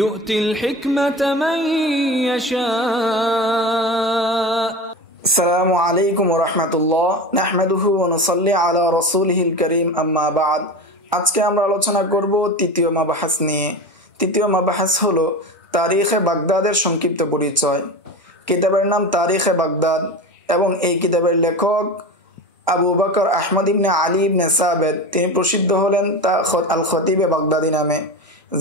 يؤتي الحكمة من يشاء السلام عليكم ورحمة الله نحمده ونصلي على رسوله الكريم أما بعد আজকে আমরা আলোচনা করব তৃতীয় মাবাহাস নিয়ে। তৃতীয় মাবাহাস হলো তারিখে বাগদাদের সংক্ষিপ্ত পরিচয়। কিতাবের নাম তারিখে বাগদাদ এবং এই কিতাবের লেখক আবু বকর আহমদ ইবনে আলী ইবনে সাবেদ, তিনি প্রসিদ্ধ হলেন আল খতিবে বাগদাদি নামে।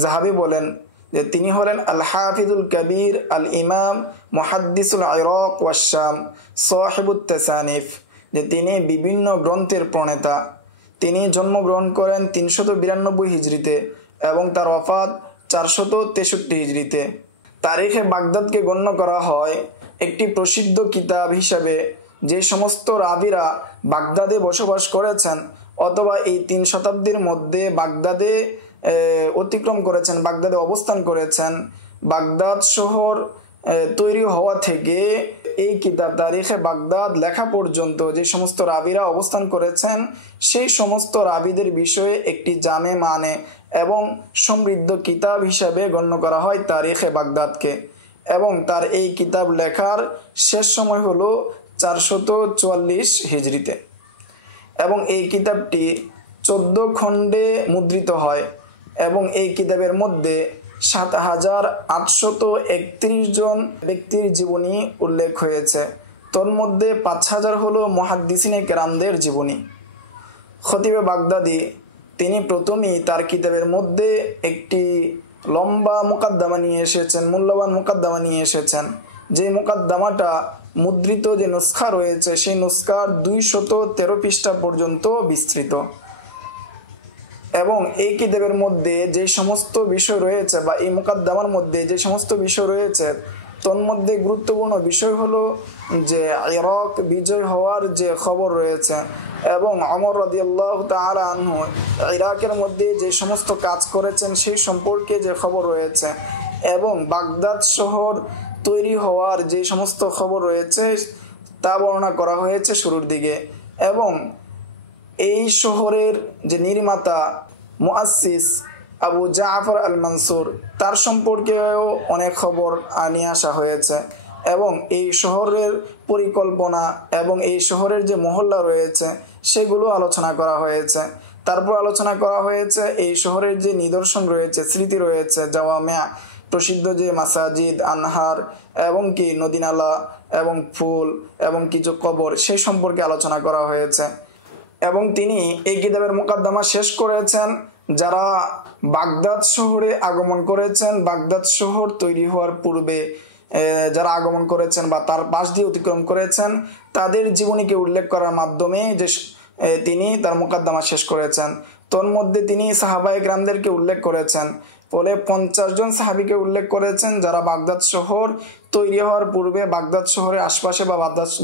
জাহাবি বলেন যে তিনি হলেন আল হাফিজুল কবির আল ইমাম মুহাদ্দিসুল ইরাক ওয়া শাম সাহিবুত তাসানিফ, যে তিনি বিভিন্ন গ্রন্থের প্রণেতা। তিনি জন্মগ্রহণ করেন 392 হিজরিতে এবং তার ওয়াফাত 463 হিজরিতে। তারিখে বাগদাদকে গণ্য করা হয় একটি প্রসিদ্ধ কিতাব হিসাবে যে সমস্ত রাবিরা বাগদাদে বসবাস করেছেন অথবা এই 3 শতাব্দীর মধ্যে বাগদাদে অতিক্রম করেছেন, বাগদাদে অবস্থান করেছেন। বাগদাদ শহর তৈরি হওয়া থেকে এই কিতাব তারিখে বাগদাদ লেখা পর্যন্ত যে সমস্ত রাবিরা অবস্থান করেছেন সেই সমস্ত রাবিদের বিষয়ে একটি জামে মানে এবং সমৃদ্ধ কিতাব হিসাবে গণ্য করা হয় তারিখে বাগদাদকে। এবং তার এই কিতাব লেখার শেষ সময় হলো 444 হিজরিতে এবং এই কিতাবটি 14 খণ্ডে মুদ্রিত হয় এবং এই কিতাবের মধ্যে 7831 জন ব্যক্তির জীবনী উল্লেখ হয়েছে। তোর মধ্যে 5000 হলো মুহাদ্দিসিনে কেরামদের জীবনী। খতিবে বাগদাদি তিনি প্রথমেই তার কিতাবের মধ্যে একটি লম্বা মুকাদ্দমা নিয়ে এসেছেন, মূল্যবান মুকাদ্দমা নিয়ে এসেছেন। যে মুকাদ্দমাটা মুদ্রিত যে নুসখা রয়েছে সেই নুসখার 213 পৃষ্ঠা পর্যন্ত বিস্তৃত। এবং এই কিতাবের মধ্যে যে সমস্ত বিষয় রয়েছে বা এই মুকাদ্দমার মধ্যে যে সমস্ত বিষয় রয়েছে তোর মধ্যে গুরুত্বপূর্ণ বিষয় হলো যে ইরাক বিজয় হওয়ার যে খবর রয়েছে এবং ওমর রাদিয়াল্লাহু তাআলা আনহু ইরাকের মধ্যে যে সমস্ত কাজ করেছেন সেই সম্পর্কে যে খবর রয়েছে এবং বাগদাদ শহর তৈরি হওয়ার যে সমস্ত খবর রয়েছে তা বর্ণনা করা হয়েছে শুরুর দিকে। এবং এই শহরের যে নির্মাতা মুআসসিস আবু জাফর আল মানসুর তার সম্পর্কেও অনেক খবর নিয়ে আসা হয়েছে এবং এই শহরের পরিকল্পনা এবং এই শহরের যে মহল্লা রয়েছে সেগুলো আলোচনা করা হয়েছে। তারপর আলোচনা করা হয়েছে এই শহরের যে নিদর্শন রয়েছে, স্মৃতি রয়েছে, জাওয়ামিয়া প্রসিদ্ধ যে মাসাজিদ, আনহার এবং কি নদীনালা এবং ফুল এবং কিছু কবর সেই সম্পর্কে আলোচনা করা হয়েছে। এবং তিনি এই কিতাবের মুকাদ্দমা শেষ করেছেন যারা বাগদাদ শহরে আগমন করেছেন, বাগদাদ শহর তৈরি হওয়ার পূর্বে যারা আগমন করেছেন বা তার পাশ দিয়ে অতিক্রম করেছেন তাদের জীবনীকে উল্লেখ করার মাধ্যমে যে তিনি তার মুকাদ্দমা শেষ করেছেন। তোর মধ্যে তিনি সাহাবায়ে কেরামদেরকে উল্লেখ করেছেন, ফলে 50 জন সাহাবীকে উল্লেখ করেছেন যারা বাগদাদ শহর তৈরি হওয়ার পূর্বে বাগদাদ শহরের আশপাশে বা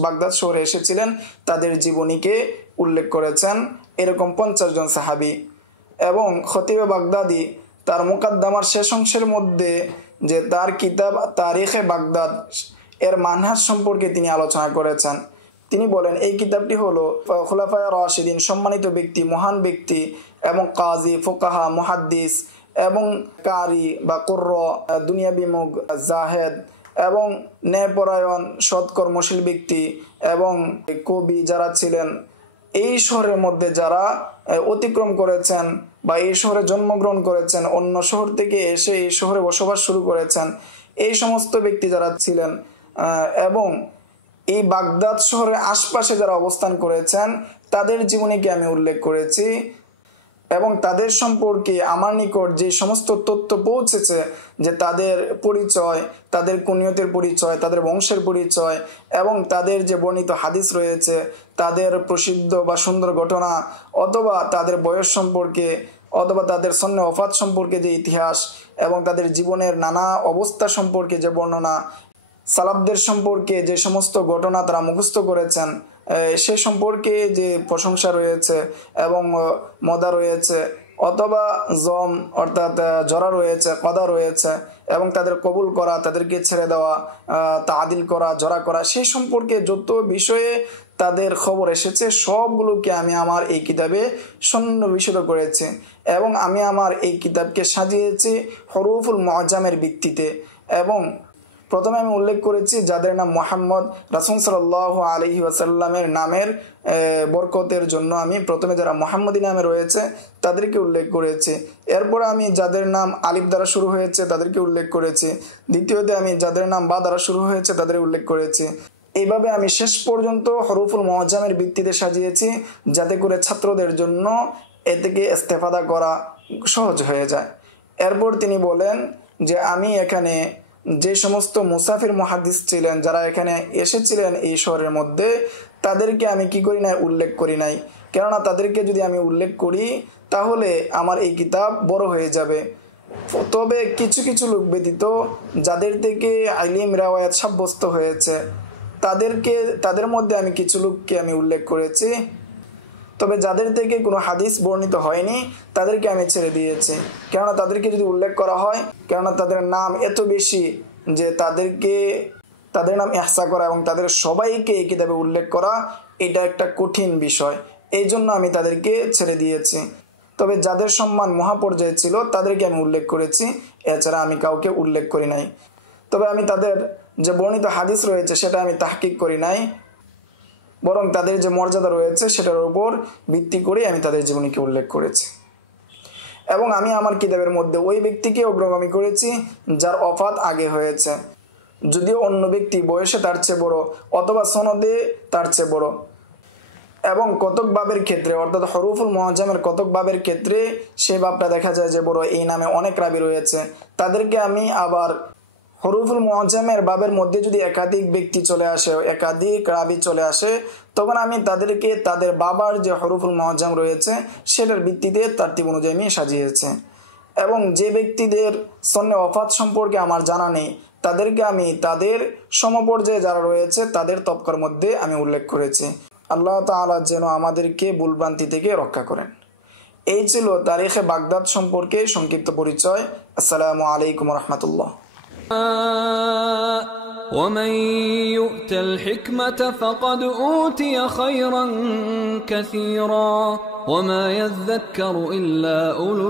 বাগদাদ শহরে এসেছিলেন তাদের জীবনীকে উল্লেখ করেছেন, এরকম 50 জন সাহাবী। এবং খতিবে বাগদাদি তার মুকাদ্দমার শেষ অংশের মধ্যে যে তার কিতাব তারিখে বাগদাদ এর মানহাজ সম্পর্কে তিনি আলোচনা করেছেন। তিনি বলেন এই কিতাবটি হলো খুলাফায়ে রাশিদিন, সম্মানিত ব্যক্তি, মহান ব্যক্তি এবং কাজী, ফুকাহা, মুহাদ্দিস এবং কারি বা কুররা, দুনিয়া বিমুখ, জাহেদ এবং ন্যায়পরায়ণ সৎকর্মশীল ব্যক্তি এবং কবি যারা ছিলেন এই শহরের মধ্যে যারা অতিক্রম করেছেন বা এই শহরে জন্মগ্রহণ করেছেন, অন্য শহর থেকে এসে এই শহরে বসবাস শুরু করেছেন, এই সমস্ত ব্যক্তি যারা ছিলেন এবং এই বাগদাদ শহরের আশপাশে যারা অবস্থান করেছেন তাদের জীবনীকে আমি উল্লেখ করেছি এবং তাদের সম্পর্কে আমার নিকট যে সমস্ত তথ্য পৌঁছেছে যে তাদের পরিচয়, তাদের কুনিয়তের পরিচয়, তাদের বংশের পরিচয় এবং তাদের যে বর্ণিত হাদিস রয়েছে, তাদের প্রসিদ্ধ বা সুন্দর ঘটনা অথবা তাদের বয়স সম্পর্কে অথবা তাদের সন্ন্যে ওফাত সম্পর্কে যে ইতিহাস এবং তাদের জীবনের নানা অবস্থা সম্পর্কে যে বর্ণনা, সালাফদের সম্পর্কে যে সমস্ত ঘটনা তারা মুখস্থ করেছেন সে সম্পর্কে যে প্রশংসা রয়েছে এবং মদা রয়েছে অথবা জম অর্থাৎ জরা রয়েছে, কদা রয়েছে এবং তাদের কবুল করা, তাদেরকে ছেড়ে দেওয়া, তাদিল করা, জরা করা, সেই সম্পর্কে যত বিষয়ে তাদের খবর এসেছে সবগুলোকে আমি আমার এই কিতাবে সন্নিবেশিত করেছি এবং আমি আমার এই কিতাবকে সাজিয়েছি হরুফুল মুআজ্জামের ভিত্তিতে। এবং প্রথমে আমি উল্লেখ করেছি যাদের নাম মুহাম্মদ, রাসূল সাল্লাল্লাহু আলাইহি ওয়াসাল্লামের নামের বরকতের জন্য আমি প্রথমে যারা মুহাম্মদি নামে রয়েছে তাদেরকে উল্লেখ করেছি। এরপরে আমি যাদের নাম আলিফ দ্বারা শুরু হয়েছে তাদেরকে উল্লেখ করেছি। দ্বিতীয়তে আমি যাদের নাম বা দ্বারা শুরু হয়েছে তাদের উল্লেখ করেছি। এইভাবে আমি শেষ পর্যন্ত হরুফুল মুআজ্জামের ভিত্তিতে সাজিয়েছি, যাতে করে ছাত্রদের জন্য এ থেকে ইস্তেফাদা করা সহজ হয়ে যায়। এরপর তিনি বলেন যে আমি এখানে যে সমস্ত মুসাফির মুহাদ্দিস ছিলেন, যারা এখানে এসেছিলেন এই শহরের মধ্যে, তাদেরকে আমি কি করি নাই, উল্লেখ করি নাই। কেননা তাদেরকে যদি আমি উল্লেখ করি তাহলে আমার এই কিতাব বড় হয়ে যাবে। তবে কিছু কিছু লোক ব্যতীত যাদের থেকে ইলম রিওয়ায়াত সাব্যস্ত হয়েছে তাদের মধ্যে আমি কিছু লোককে আমি উল্লেখ করেছি। তবে যাদের থেকে কোনো হাদিস বর্ণিত হয়নি তাদেরকে আমি ছেড়ে দিয়েছি। কেননা তাদেরকে যদি উল্লেখ করা হয়, কেননা তাদের নাম এত বেশি যে তাদের নাম ইহসা করা এবং তাদের সবাইকে এই কিতাবে উল্লেখ করা এটা একটা কঠিন বিষয়। এই জন্য আমি তাদেরকে ছেড়ে দিয়েছি। তবে যাদের সম্মান মহাপর্যায়ে ছিল তাদেরকে আমি উল্লেখ করেছি, এছাড়া আমি কাউকে উল্লেখ করি নাই। তবে আমি তাদের যে বর্ণিত হাদিস রয়েছে সেটা আমি তাহকিক করি নাই, বরং তাদের যে মর্যাদা রয়েছে সেটার উপর ভিত্তি করে আমি তাদের জীবনীকে উল্লেখ করেছি। এবং আমি আমার কিতাবের মধ্যে ওই ব্যক্তিকে অগ্রগামী করেছি যার ওফাত আগে হয়েছে, যদিও অন্য ব্যক্তি বয়সে তার চেয়ে বড় অথবা সনদে তার চেয়ে বড়। এবং কতক বাবের ক্ষেত্রে, অর্থাৎ হরুফুল মুআজ্জামের কতক বাবের ক্ষেত্রে সেই বাবটা দেখা যায় যে বড়, এই নামে অনেক রাবি রয়েছে। তাদেরকে আমি আবার হরুফুল মুআজ্জামের বাবের মধ্যে যদি একাধিক ব্যক্তি চলে আসে, একাধিক রাবি চলে আসে, তখন আমি তাদেরকে তাদের বাবার যে হরুফুল মুআজ্জাম রয়েছে সেটার ভিত্তিতে তারতিব অনুযায়ী আমি সাজিয়েছি। এবং যে ব্যক্তিদের সন্নে ওফাত সম্পর্কে আমার জানা নেই তাদেরকে আমি তাদের সমপর্যায়ে যারা রয়েছে তাদের তবকার মধ্যে আমি উল্লেখ করেছি। আল্লাহ তাআলা যেন আমাদেরকে ভুলভ্রান্তি থেকে রক্ষা করেন। এই ছিল তারিখে বাগদাদ সম্পর্কে সংক্ষিপ্ত পরিচয়। আসসালামু আলাইকুম ওয়া রাহমাতুল্লাহ। ومن يؤت الحكمة فقد أوتي خيرا كثيرا وما يذكر إلا أولو